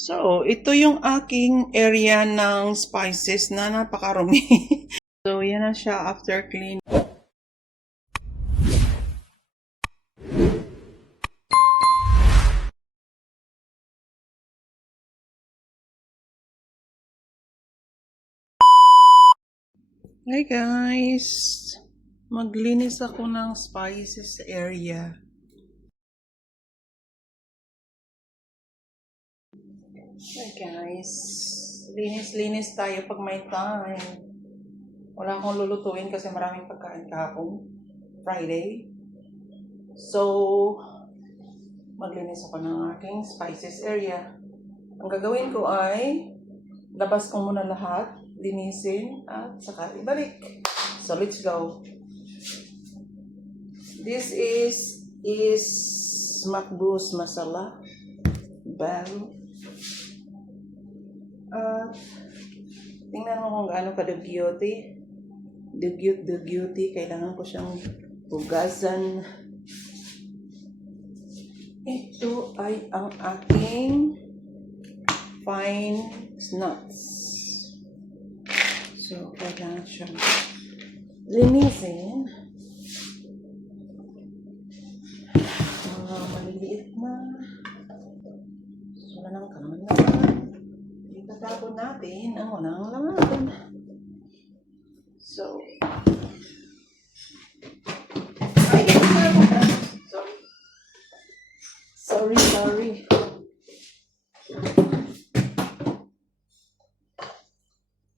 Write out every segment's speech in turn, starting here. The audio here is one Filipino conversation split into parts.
So, ito yung aking area ng spices na napakarumi. So, yan na siya after clean. Hi guys! Maglinis ako ng spices area. Hi guys! Linis-linis tayo pag may time. Wala akong lulutuin kasi maraming pagkain kahapon. Friday. So, maglinis ako ng aking spices area. Ang gagawin ko ay labas ko muna lahat, linisin, at saka ibalik. So, let's go. This is makbus masala. Bang. Tingnan mo kung gaano ka-dugyoti. Dugyot-dugyoti. Kailangan ko siyang hugasan. Ito ay ang aking fine nuts. So, kailangan siyang linisin. Mga maliliit na. So, wala nang kaman-laman. Itatapon natin ang unang laman. So, ay, sorry.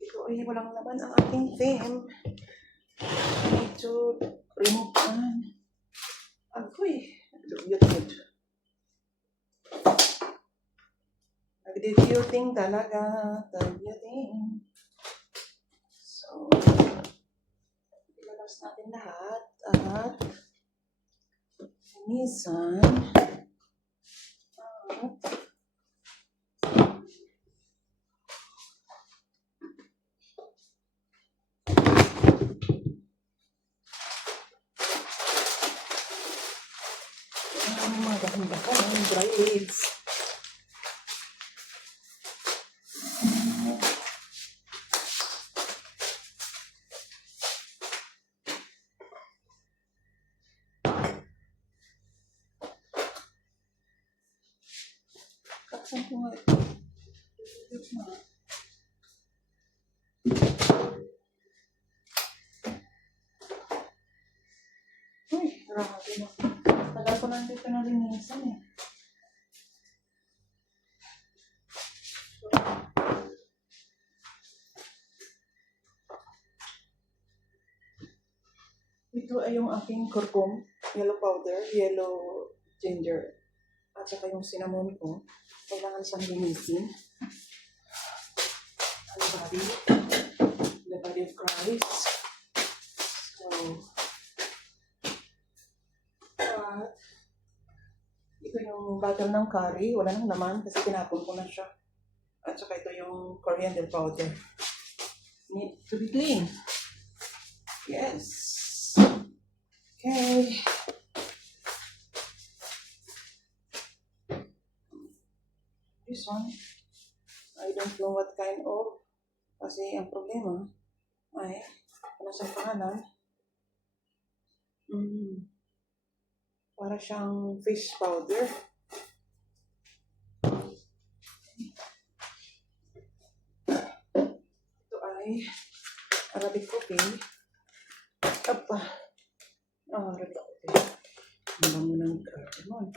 Ito ay walang laman ang aking theme. I need to remove one. Agoy, dugyot-gyot. Nag-dugyuting talaga. Dugyuting. So, ilabas natin lahat at linisan at mga dahan-dahan dry leaves. Kaksan ko nga ito. Uy, grabe na. Tagal ko lang dito na linisan eh. Ito ay yung aking kurkum, yellow powder, yellow ginger, at saka yung cinnamon ko. Kailangan siyang linisin. The body of Christ. So, ito yung bottle ng curry. Wala nang laman kasi tinapon ko na siya. At saka ito yung coriander powder. Need to be clean. Yes. Okay. This one, I don't know what kind of, kasi ang problema ay, ano sa pangalan, para siyang fish powder. Ito ay Arabic coffee. Arabic coffee. Ang mo ng cardamom.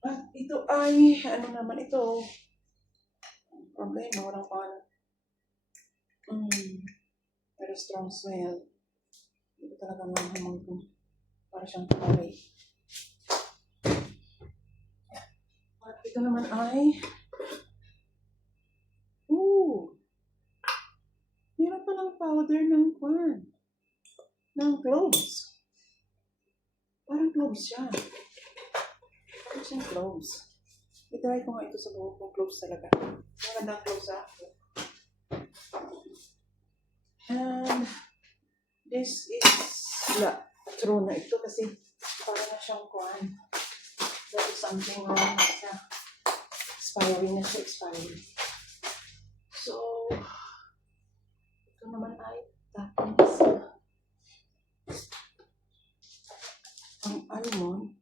At ito ay, ano naman ito? Problema, walang pangalan. Very strong smell. Ito talaga mahamang ko. Para siyang curry. At ito naman ay, meron pa ng powder ng corn. Ng cloves. Parang cloves siya. Parang siyang cloves. I-try ko nga ito sa buhok kong cloves talaga. Magandang cloves ah. And this is true na ito kasi parang na siyang corn. something wrong sa expiring na siya, expiring. So, ito naman ay toppings. Ang almond.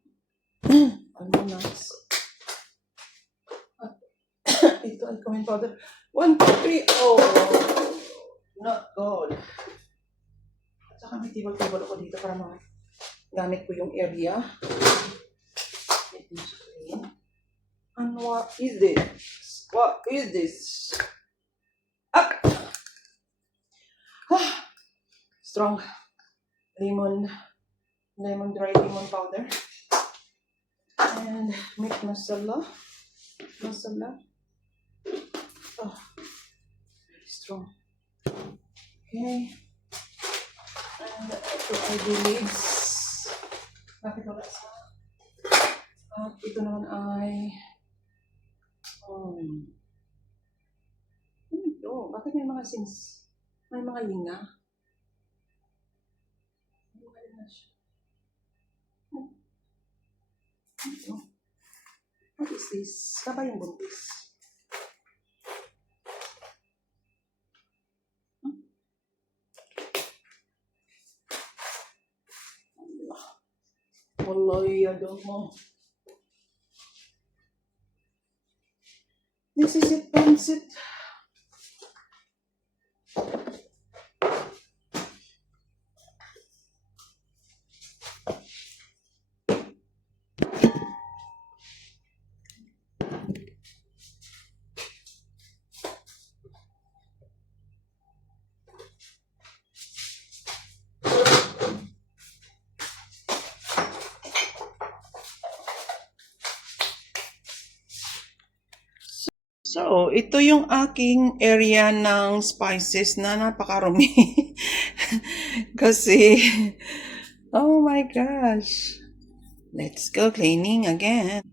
Almond nuts. At ito ay cumin powder. 1, 2, 3. Oh! Not good. At saka may table ako dito para gamit ko yung area. Let me clean. And what is this? What is this? Ah! Strong dry lemon powder. And meat masala. Oh, very strong. Okay. And ito ay leaves. Bakit wala sa? At ito naman ay ano ito? Bakit may mga may mga linga? May mga linga siya. Ito. What is this? Kabay yung buntis. Wallahi, I don't know. This is it, pancit. So, ito yung aking area ng spices na napakarumi. Kasi, oh my gosh. Let's go cleaning again.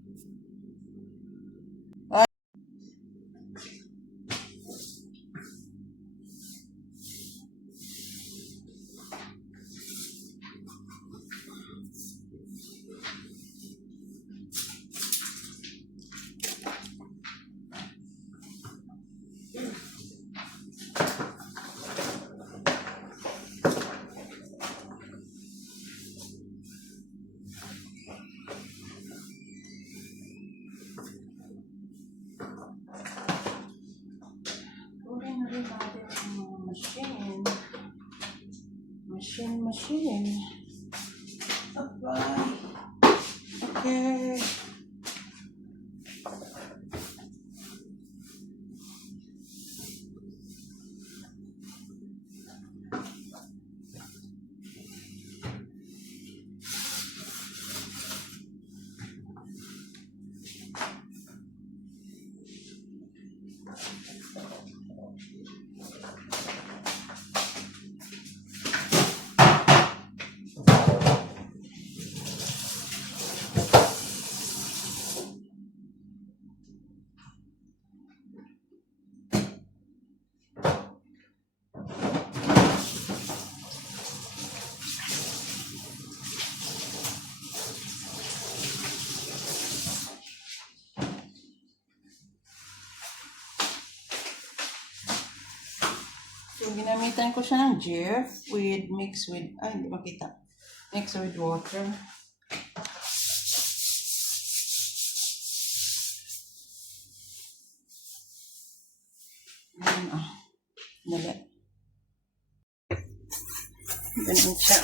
Kunin na rin natin ang mga machine. Abay. Okay. So, ginamitan ko siya ng Jif mix with water. Dali. Ganun siya.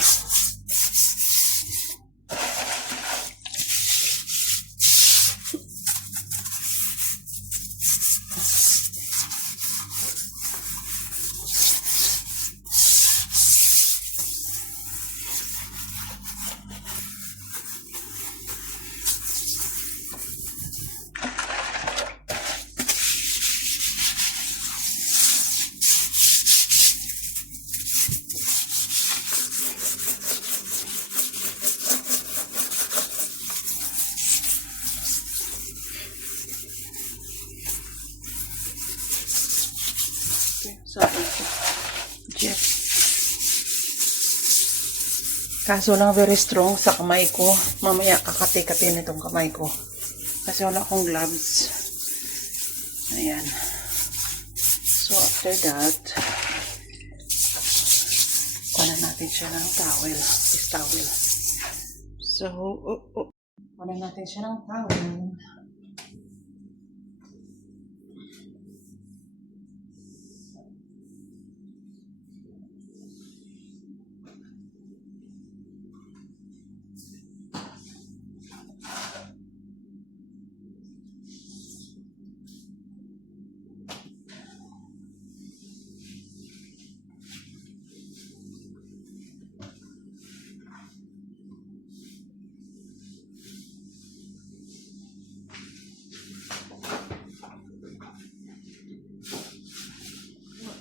So, Jif. Kaso lang very strong sa kamay ko. Mamaya kakati-kati nitong kamay ko. Kasi wala akong gloves. Ayan. So, after that, kuha natin siya ng towel. This towel. So, kuha natin siya ng towel.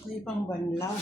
Ito yung pang banlaw.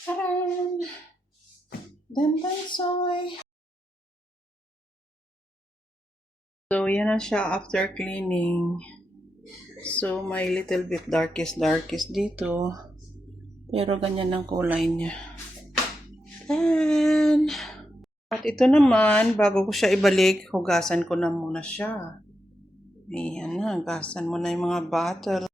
Taran! Dandan soy! So, yan na siya after cleaning. So, may little bit darkest dito. Pero ganyan ang kulay niya. Then, at ito naman, bago ko siya ibalik, hugasan ko na muna siya. Ayan na, hugasan mo na yung mga bottle.